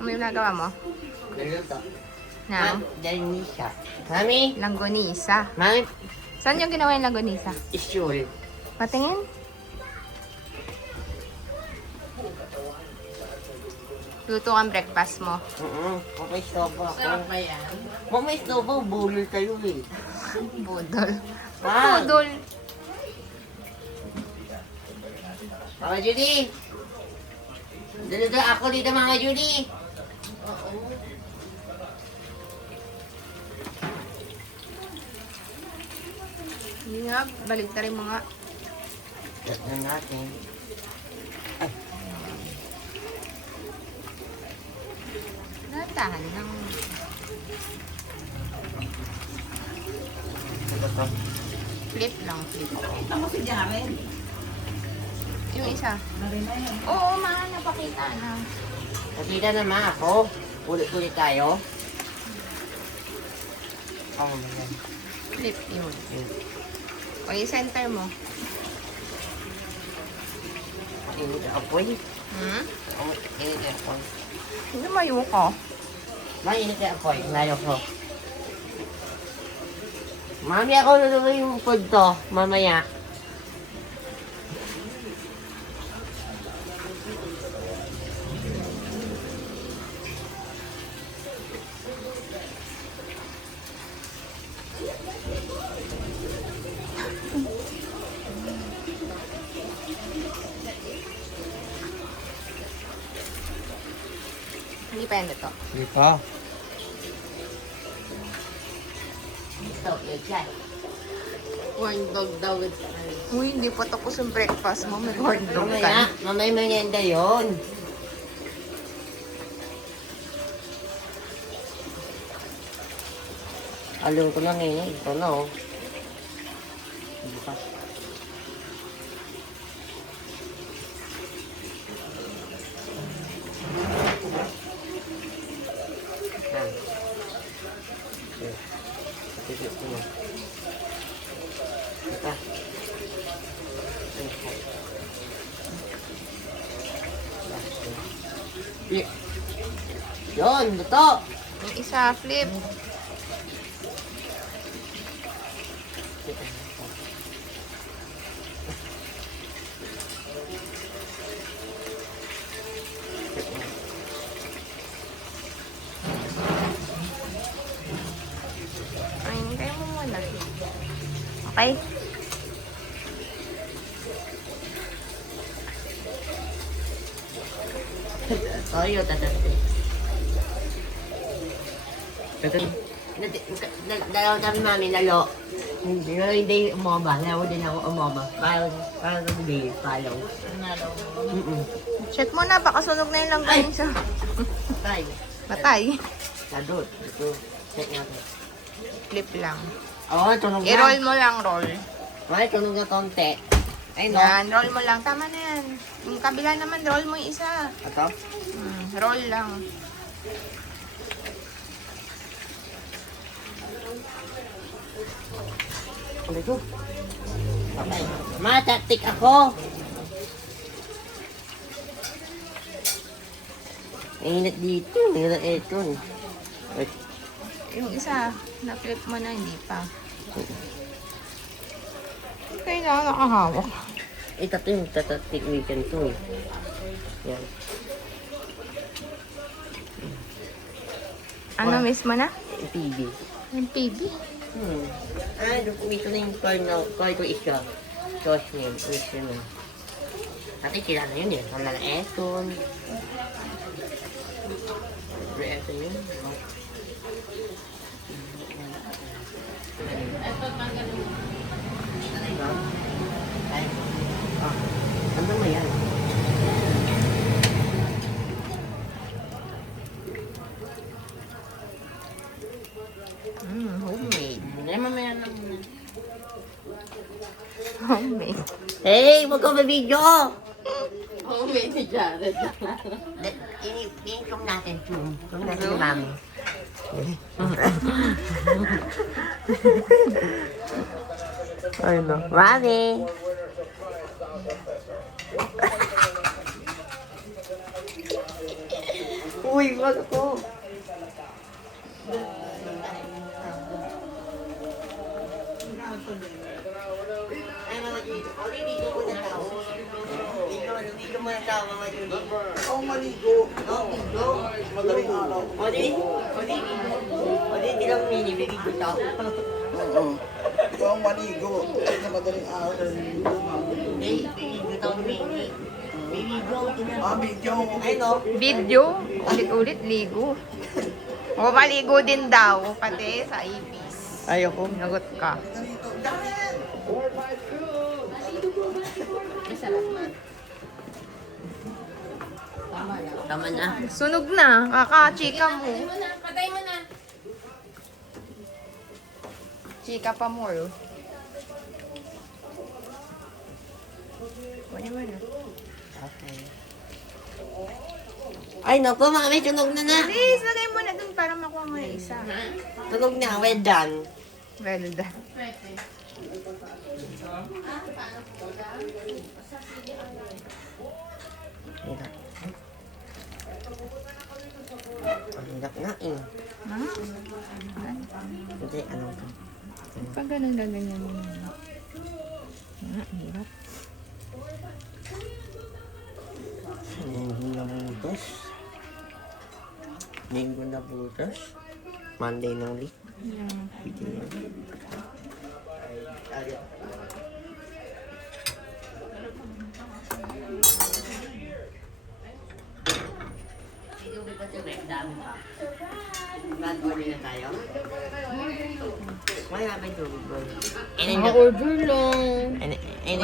Ano yung nagawa mo? Naluto. Na? Danisa. Mami? Langgonisa. Mami? Saan yung ginawa yung langgonisa? Isyul. Patingin? Luto ang breakfast mo. May stobo ako. Sarap ba yan? May stobo, bulol kayo eh. Budol. Ah. Budol. Mga Judy! Dito ako dito mga Judy! Hindi nga, baligtarin mo nga. Tat na natin. Natahan lang. Ito to. Flip lang, flip. Kita mo si Jaren. Yung isa. Marina yan. Oo, mahal na pakita na. Nakita naman ako. Ulit-ulit tayo. Oh, man. Flip yun. O, yung center mo. Init ako eh. Hmm? Init ako. Lumayo ko. Mainit ako eh. Ngayon ko. Mami, ako luluto yung food to. Mamaya. Hindi pa yan ito. Hindi pa. Ito, yun siya. Corn dog daw with Uy, hindi pa tapos yung breakfast mo. May corn dog Mamaya, ka. mamaya merienda yun. Alam ko lang eh. Ito na oh. Hindi pa. Yan. Okay. Titik ko na. Ito. Yun, luto. Yung isa, flip. Ay, hintayin mo muna. Okay? Toyo, tatati. Dalawa kami mami nalo. Hindi umoba. Dalawa din ako umoba. Parang hindi. Palaw. nalo. Check mo na, baka sunog na yung langganisa. Tay. Patay. Sadot. Ito. Check natin. Flip lang. Oo, tunog na. I-roll mo lang, roll. Ay, tunog na konti. Ay, no. Yan, roll mo lang. Tama na yan. Yung kabila naman, roll mo yung isa. Ito? Roll lang. Ano ito? Okay. Matatik ako. Init dito. Init ito. Wait. Yung isa, na-flip mo na, hindi pa. Kailangan nakahawak. Ito yung tatatik weekend to eh. Yan. Ano mismo na? PB. Yung PB. Dito na yung card ko isa. Sauce name. Isa na. Dati kilala yun eh. Wala na Eton. Siyempre Eton yun. Ano mo yan? Homemade. Hindi mamaya na muna. Homemade. Hey! Huwag ka ba-video! Oh, may si Jared. Ini-zoom natin, zoom. Zoom natin si Mami. Ay no. Mami! Uy, wag ako. Ay, Mama Judy. O, dito ko na tao. Dito mo na tao, Mama Judy. Ako maligo. No, dito. Madaling araw. O, di lang mini, baby ko tao. Oo. Ikaw ang maligo. Sa madaling araw. Hindi, baby ko tao mini. Baby ko, Video. ay no. Video. Ulit-ulit ligo. O, maligo din daw. Pati sa ibis. Ayoko. Nagot ka. Tama na. Sunog na. Kaka-chika mo. Patay mo na. Chika pa mo. Oh. Kunin mo na. Okay. Ay, naku, mami, tunog na na. Please, lagay mo na dun para makuha mo yung isa. Tunog na, well done. Well done. Hirap. Ang hirap nga eh. Ha? Hindi, ano to? Pag ganun gaganyan mo. Hirap. Linggo na butas. Linggo na butas. Monday na ulit. Yeah. Pwede yan. Blood order na tayo? Wala ba yung tubig, boy? Order lang. And